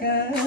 girl.